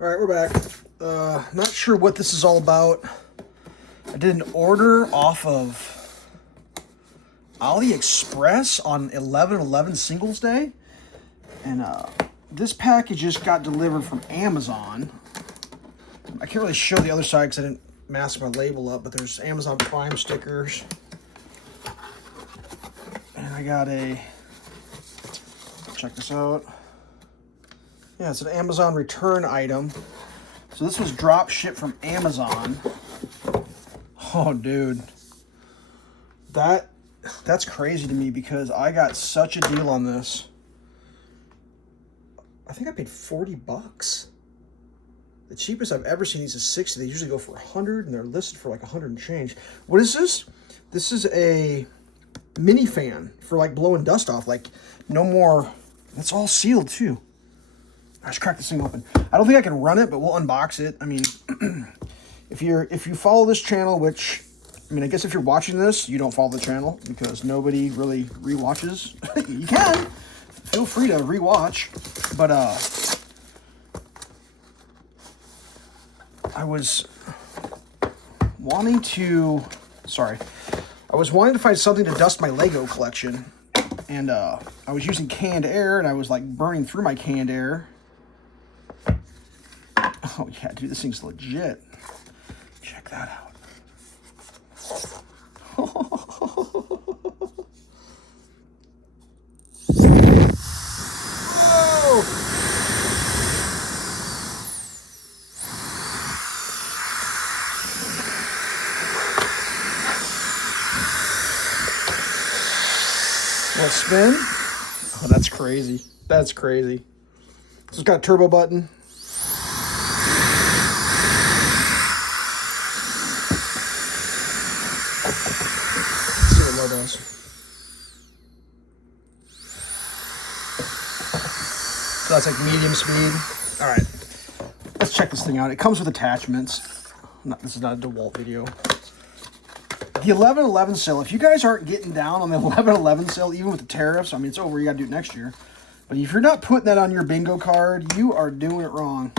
All right, we're back. Not sure what this is all about. I did an order off of AliExpress on 11/11 Singles Day, and this package just got delivered from Amazon. I can't really show the other side because I didn't mask my label up, but there's Amazon Prime stickers, and I got a. Check this out. Yeah, it's an Amazon return item. So this was drop shipped from Amazon. Oh, dude. That's crazy to me because I got such a deal on this. I think I paid 40 bucks. The cheapest I've ever seen these is 60. They usually go for 100 and they're listed for like 100 and change. What is this? This is a mini fan for like blowing dust off. Like no more. It's all sealed too. I just cracked this thing open. I don't think I can run it, but we'll unbox it. I mean, if you follow this channel, which, I mean, I guess if you're watching this, you don't follow the channel because nobody really rewatches. You can. Feel free to rewatch. But I was wanting to find something to dust my Lego collection. And I was using canned air, and I was like burning through my canned air. Oh yeah, dude, this thing's legit. Check that out. Whoa! Want to spin? Oh, that's crazy. That's crazy. So it's got a turbo button. So that's like medium speed. All right, let's check this thing out. It comes with attachments. This is not a DeWalt video. The 11/11 sale. If you guys aren't getting down on the 11/11 sale, even with the tariffs, I mean, it's over. You got to do it next year. But if you're not putting that on your bingo card, you are doing it wrong.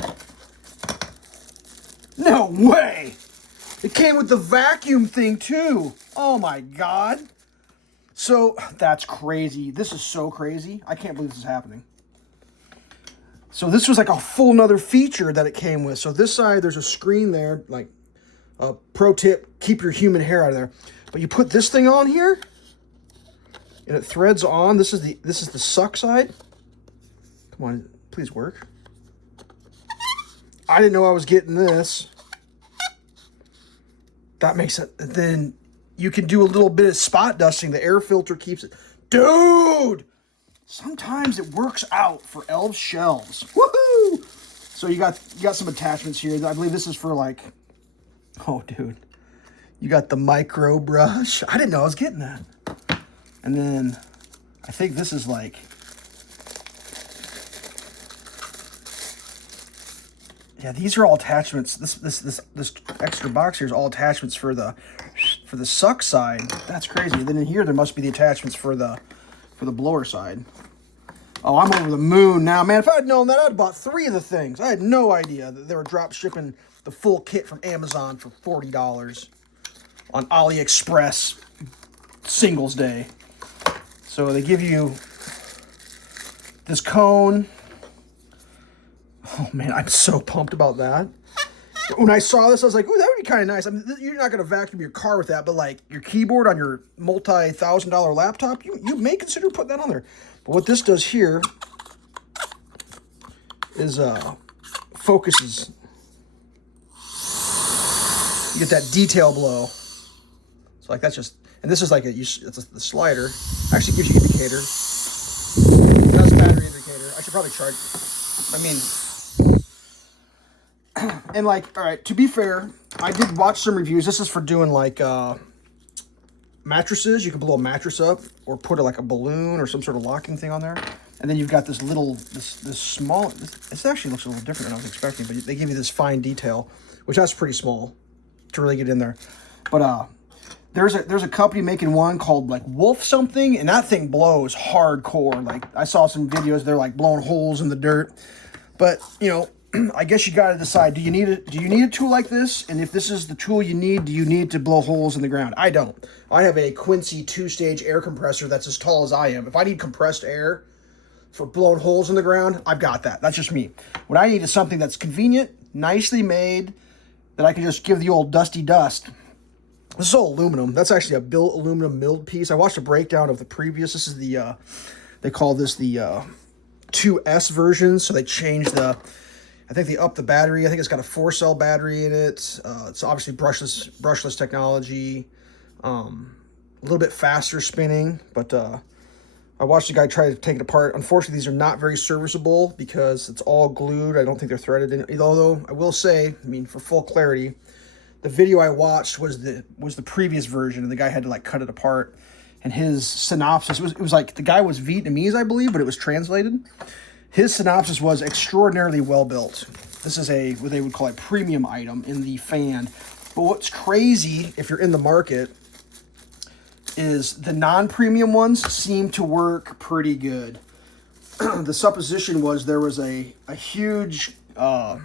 No way! It came with the vacuum thing too. Oh my God. So that's crazy. This is so crazy. I can't believe this is happening. So this was like a full nother feature that it came with. So this side, there's a screen there, like a pro tip, keep your human hair out of there. But you put this thing on here and it threads on. This is the suck side. Come on, please work. I didn't know I was getting this. That makes it. Then you can do a little bit of spot dusting. The air filter keeps it. Dude! Sometimes it works out for elf shelves. Woohoo! So you got some attachments here. I believe this is for like, oh dude. You got the micro brush. I didn't know I was getting that. And then I think this is like, yeah, these are all attachments. This extra box here is all attachments for the suck side. That's crazy. And then in here there must be the attachments for the blower side. Oh, I'm over the moon now, man. If I had known that, I'd have bought 3 of the things. I had no idea that they were drop shipping the full kit from Amazon for $40 on AliExpress Singles Day. So they give you this cone. Oh man, I'm so pumped about that. When I saw this, I was like, ooh, that would be kind of nice. I mean, you're not going to vacuum your car with that, but like your keyboard on your multi-$1,000 laptop, you may consider putting that on there. But what this does here is focuses. You get that detail blow. So like that's just, and this is like it's the slider. Actually gives you indicator. That's a battery indicator. I should probably charge it. I mean, and like, all right, to be fair, I did watch some reviews. This is for doing like mattresses. You can blow a mattress up or put like a balloon or some sort of locking thing on there. And then you've got this little, this small, this actually looks a little different than I was expecting, but they give you this fine detail, which that's pretty small to really get in there. But there's a company making one called like Wolf something, and that thing blows hardcore. Like I saw some videos, they're like blowing holes in the dirt. But, you know, I guess you got to decide, do you need a tool like this? And if this is the tool you need, do you need to blow holes in the ground? I don't. I have a Quincy 2-stage air compressor that's as tall as I am. If I need compressed air for blowing holes in the ground, I've got that. That's just me. What I need is something that's convenient, nicely made, that I can just give the old dusty dust. This is all aluminum. That's actually a built aluminum milled piece. I watched a breakdown of the previous. This is the, they call this the 2S version. So they changed the, I think they upped the battery. I think it's got a 4-cell battery in it. It's obviously brushless technology. A little bit faster spinning, but I watched a guy try to take it apart. Unfortunately, these are not very serviceable because it's all glued. I don't think they're threaded in. Although I will say, I mean, for full clarity, the video I watched was the previous version, and the guy had to like cut it apart. And his synopsis it was like, the guy was Vietnamese, I believe, but it was translated. His synopsis was extraordinarily well built. This is what they would call a premium item in the fan. But what's crazy, if you're in the market, is the non-premium ones seem to work pretty good. The supposition was there was a huge, I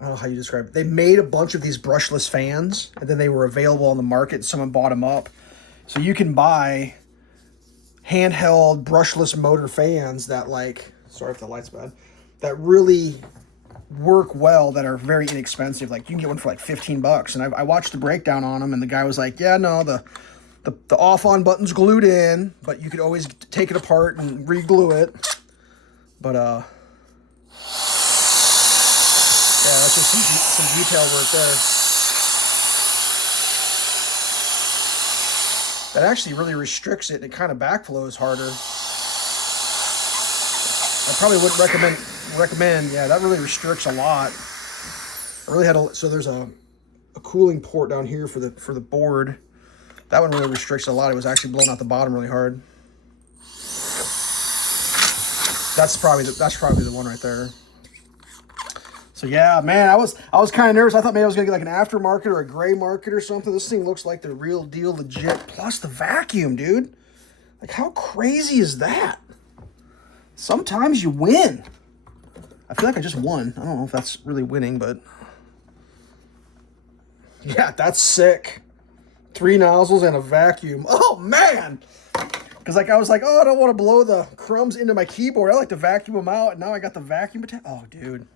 don't know how you describe it. They made a bunch of these brushless fans, and then they were available on the market. Someone bought them up. So you can buy handheld brushless motor fans that, like, sorry if the light's bad, that really work well, that are very inexpensive. Like, you can get one for like $15. And I watched the breakdown on them, and the guy was like, yeah, no, the off-on button's glued in, but you could always take it apart and re-glue it. But, yeah, that's just some detail work there. That actually really restricts it, and it kind of backflows harder. I probably wouldn't recommend. Yeah, that really restricts a lot. I really had so there's a cooling port down here for the board. That one really restricts a lot. It was actually blowing out the bottom really hard. That's probably the one right there. So yeah, man, I was kind of nervous. I thought maybe I was gonna get like an aftermarket or a gray market or something. This thing looks like the real deal, legit. Plus the vacuum, dude. Like, how crazy is that? Sometimes you win. I feel like I just won. I don't know if that's really winning, but yeah, that's sick. 3 nozzles and a vacuum. Oh man! Because like I was like, oh, I don't want to blow the crumbs into my keyboard. I like to vacuum them out, and now I got the vacuum attack. Oh, dude.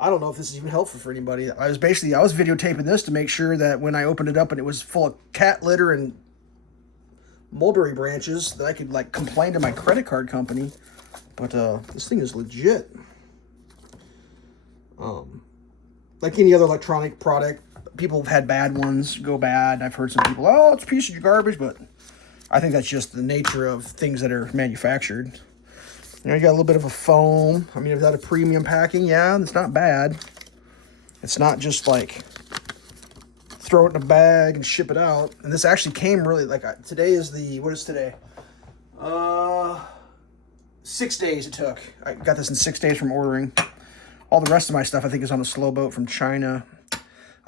I don't know if this is even helpful for anybody. I was videotaping this to make sure that when I opened it up and it was full of cat litter and mulberry branches, that I could like complain to my credit card company. But this thing is legit. Like any other electronic product, people have had bad ones go bad. I've heard some people, oh, it's a piece of garbage, but I think that's just the nature of things that are manufactured. You know, you got a little bit of a foam. I mean, is that a premium packing? Yeah, it's not bad. It's not just like throw it in a bag and ship it out. And this actually came really, like, today is what is today? 6 days it took. I got this in 6 days from ordering. All the rest of my stuff, I think, is on a slow boat from China.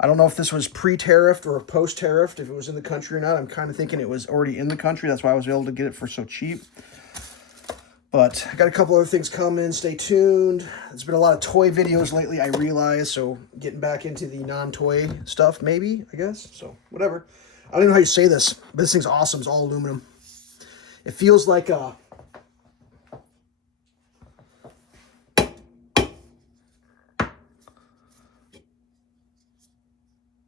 I don't know if this was pre-tariffed or post-tariffed, if it was in the country or not. I'm kind of thinking it was already in the country. That's why I was able to get it for so cheap. But I got a couple other things coming. Stay tuned. There's been a lot of toy videos lately, I realize. So getting back into the non-toy stuff, maybe, I guess. So whatever. I don't even know how you say this, but this thing's awesome. It's all aluminum. It feels like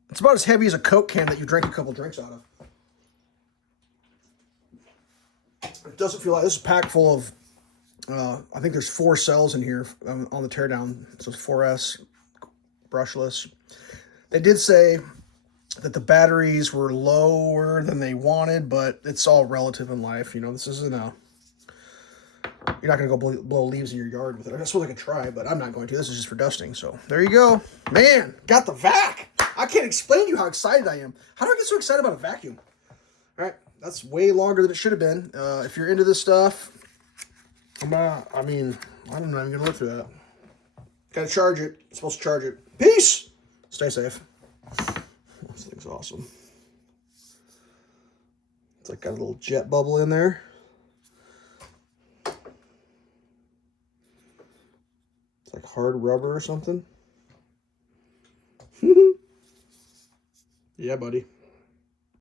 it's about as heavy as a Coke can that you drink a couple drinks out of. It doesn't feel like this is packed full of. I think there's 4 cells in here on the teardown. So it's 4S, brushless. They did say that the batteries were lower than they wanted, but it's all relative in life. You know, this isn't you're not going to go blow leaves in your yard with it. I suppose I could try, but I'm not going to. This is just for dusting. So there you go. Man, got the vac. I can't explain to you how excited I am. How do I get so excited about a vacuum? All right, that's way longer than it should have been. If you're into this stuff, I'm not even going to look through that. Got to charge it. I'm supposed to charge it. Peace. Stay safe. This thing's awesome. It's like got a little jet bubble in there. like hard rubber or something. Yeah, buddy.